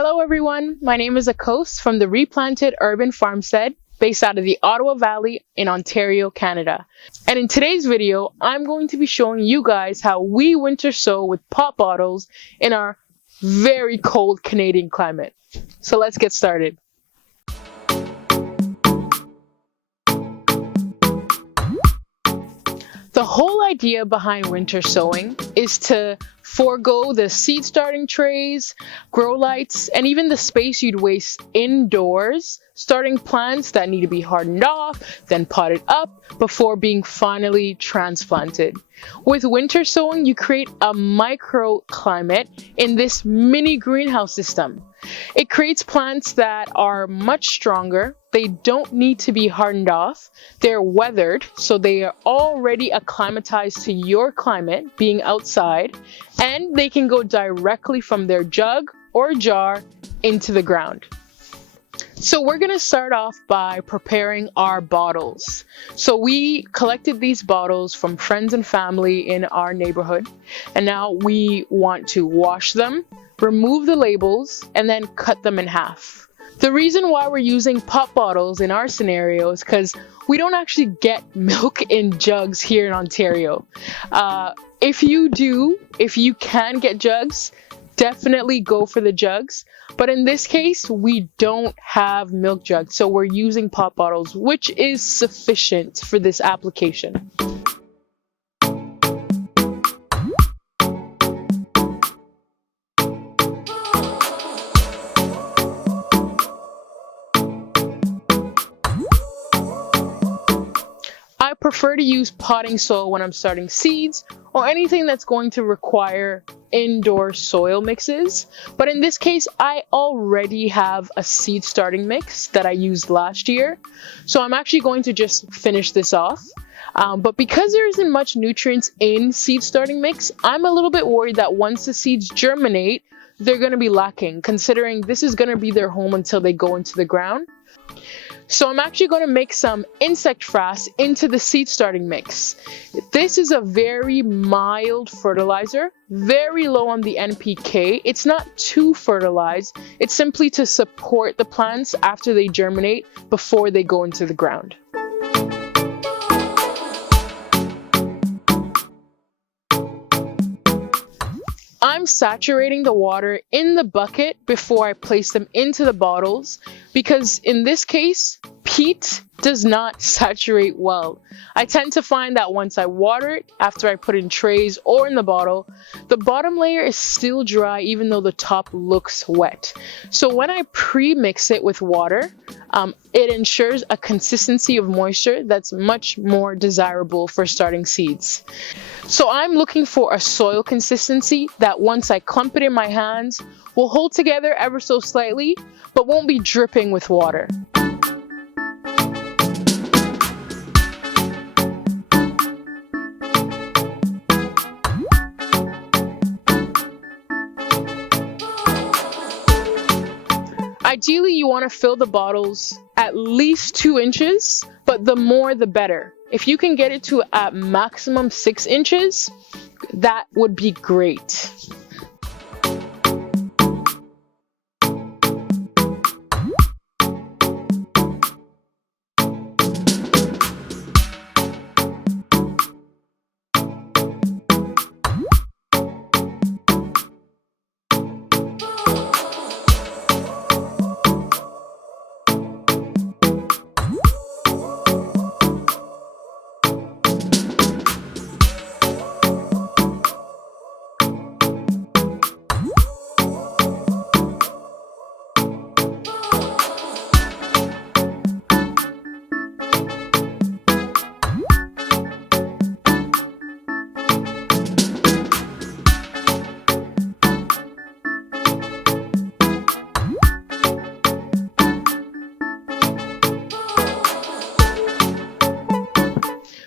Hello everyone, my name is Akos from the re.Planted urban farmstead based out of the Ottawa Valley in Ontario, Canada. And in today's video, I'm going to be showing you guys how we winter sow with pop bottles in our very cold Canadian climate. So let's get started. The whole idea behind winter sowing is to forego the seed starting trays, grow lights, and even the space you'd waste indoors, starting plants that need to be hardened off, then potted up before being finally transplanted. With winter sowing, you create a microclimate in this mini greenhouse system. It creates plants that are much stronger. They don't need to be hardened off. They're weathered, so they are already acclimatized to your climate, being outside, and they can go directly from their jug or jar into the ground. So we're going to start off by preparing our bottles. So we collected these bottles from friends and family in our neighborhood, and now we want to wash them, remove the labels, and then cut them in half. The reason why we're using pop bottles in our scenario is because we don't actually get milk in jugs here in Ontario. If you can get jugs, definitely go for the jugs. But in this case, we don't have milk jugs, so we're using pop bottles, which is sufficient for this application. I prefer to use potting soil when I'm starting seeds or anything that's going to require indoor soil mixes. But in this case, I already have a seed starting mix that I used last year. So I'm actually going to just finish this off. But because there isn't much nutrients in seed starting mix, I'm a little bit worried that once the seeds germinate, they're going to be lacking, considering this is going to be their home until they go into the ground. So I'm actually going to make some insect frass into the seed starting mix. This is a very mild fertilizer, very low on the NPK. It's not too fertilized. It's simply to support the plants after they germinate before they go into the ground. I'm saturating the water in the bucket before I place them into the bottles because in this case, peat does not saturate well. I tend to find that once I water it, after I put in trays or in the bottle, the bottom layer is still dry even though the top looks wet. So when I pre-mix it with water, it ensures a consistency of moisture that's much more desirable for starting seeds. So I'm looking for a soil consistency that once I clump it in my hands will hold together ever so slightly, but won't be dripping with water. Ideally, you want to fill the bottles at least 2 inches, but the more the better. If you can get it to at maximum 6 inches, that would be great.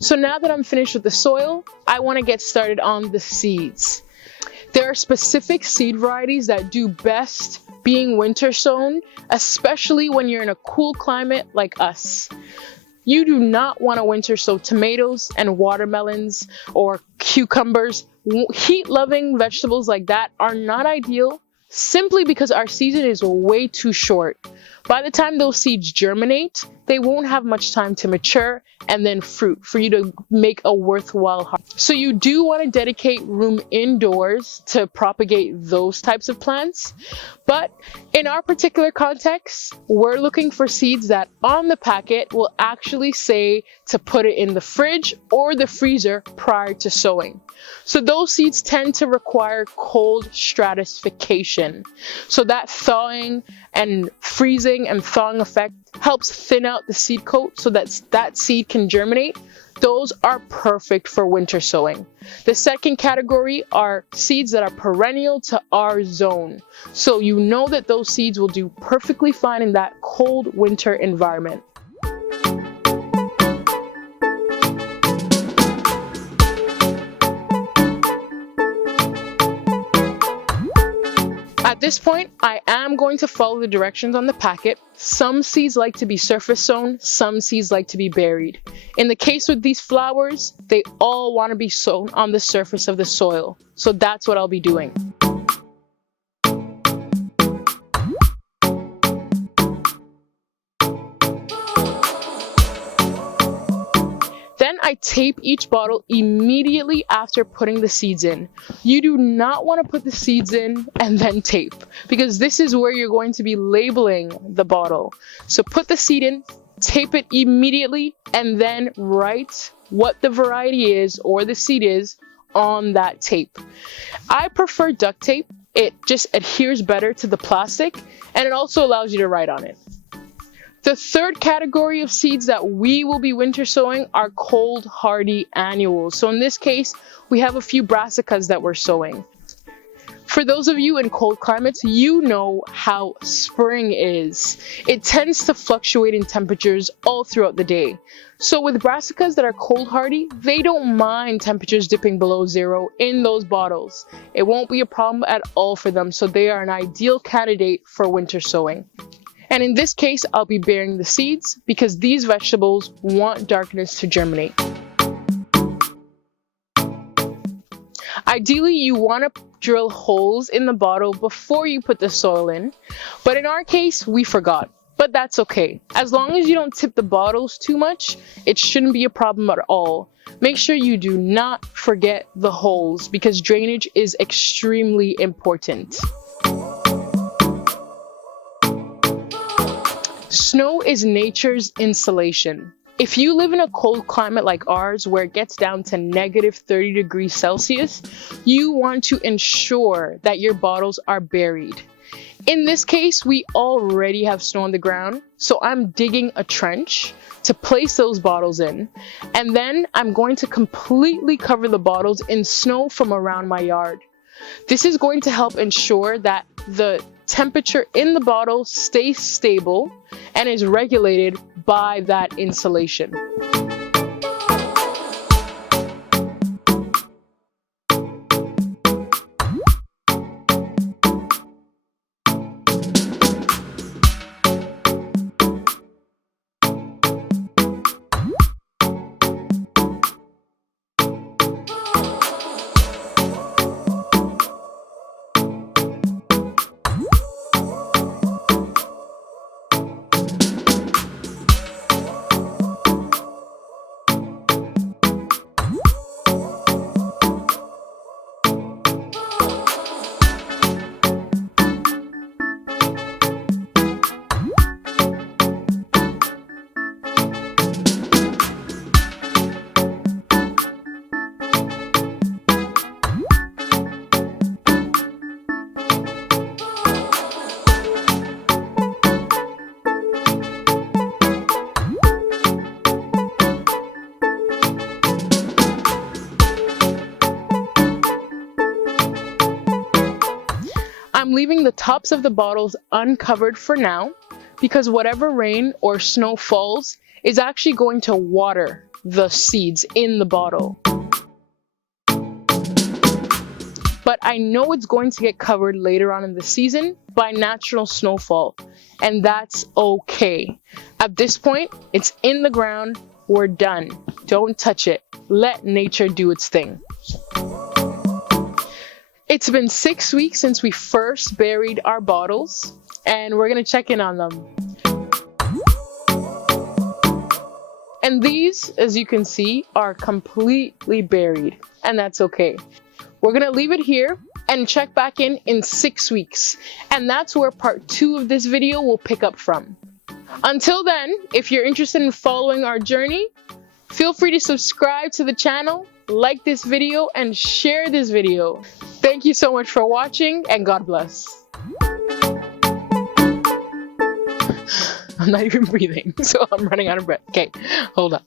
So now that I'm finished with the soil, I want to get started on the seeds. There are specific seed varieties that do best being winter sown, especially when you're in a cool climate like us. You do not want to winter sow tomatoes and watermelons or cucumbers. Heat-loving vegetables like that are not ideal simply because our season is way too short. By the time those seeds germinate, they won't have much time to mature and then fruit for you to make a worthwhile harvest. So you do want to dedicate room indoors to propagate those types of plants. But in our particular context, we're looking for seeds that on the packet will actually say to put it in the fridge or the freezer prior to sowing. So those seeds tend to require cold stratification. So that thawing and freezing and thawing effect helps thin out the seed coat so that seed can germinate. Those are perfect for winter sowing. The second category are seeds that are perennial to our zone. So you know that those seeds will do perfectly fine in that cold winter environment. At this point, I am going to follow the directions on the packet. Some seeds like to be surface sown, some seeds like to be buried. In the case with these flowers, they all want to be sown on the surface of the soil. So that's what I'll be doing. Then I tape each bottle immediately after putting the seeds in. You do not want to put the seeds in and then tape, because this is where you're going to be labeling the bottle. So put the seed in, tape it immediately, and then write what the variety is or the seed is on that tape. I prefer duct tape. It just adheres better to the plastic, and it also allows you to write on it. The third category of seeds that we will be winter sowing are cold hardy annuals. So in this case, we have a few brassicas that we're sowing. For those of you in cold climates, you know how spring is. It tends to fluctuate in temperatures all throughout the day. So with brassicas that are cold hardy, they don't mind temperatures dipping below zero in those bottles. It won't be a problem at all for them, so they are an ideal candidate for winter sowing. And in this case, I'll be burying the seeds because these vegetables want darkness to germinate. Ideally, you want to drill holes in the bottle before you put the soil in, but in our case, we forgot. But that's okay. As long as you don't tip the bottles too much, it shouldn't be a problem at all. Make sure you do not forget the holes because drainage is extremely important. Snow is nature's insulation. If you live in a cold climate like ours where it gets down to negative 30 degrees Celsius, you want to ensure that your bottles are buried. In this case, we already have snow on the ground, so I'm digging a trench to place those bottles in, and then I'm going to completely cover the bottles in snow from around my yard. This is going to help ensure that the temperature in the bottle stays stable and is regulated by that insulation. I'm leaving the tops of the bottles uncovered for now because whatever rain or snow falls is actually going to water the seeds in the bottle. But I know it's going to get covered later on in the season by natural snowfall, and that's okay. At this point, it's in the ground, we're done. Don't touch it. Let nature do its thing. It's been 6 weeks since we first buried our bottles, and we're gonna check in on them. And these, as you can see, are completely buried, and that's okay. We're gonna leave it here and check back in 6 weeks, and that's where part 2 of this video will pick up from. Until then, if you're interested in following our journey, feel free to subscribe to the channel, like this video, and share this video. Thank you so much for watching, and God bless. I'm not even breathing, so I'm running out of breath. Okay, hold on.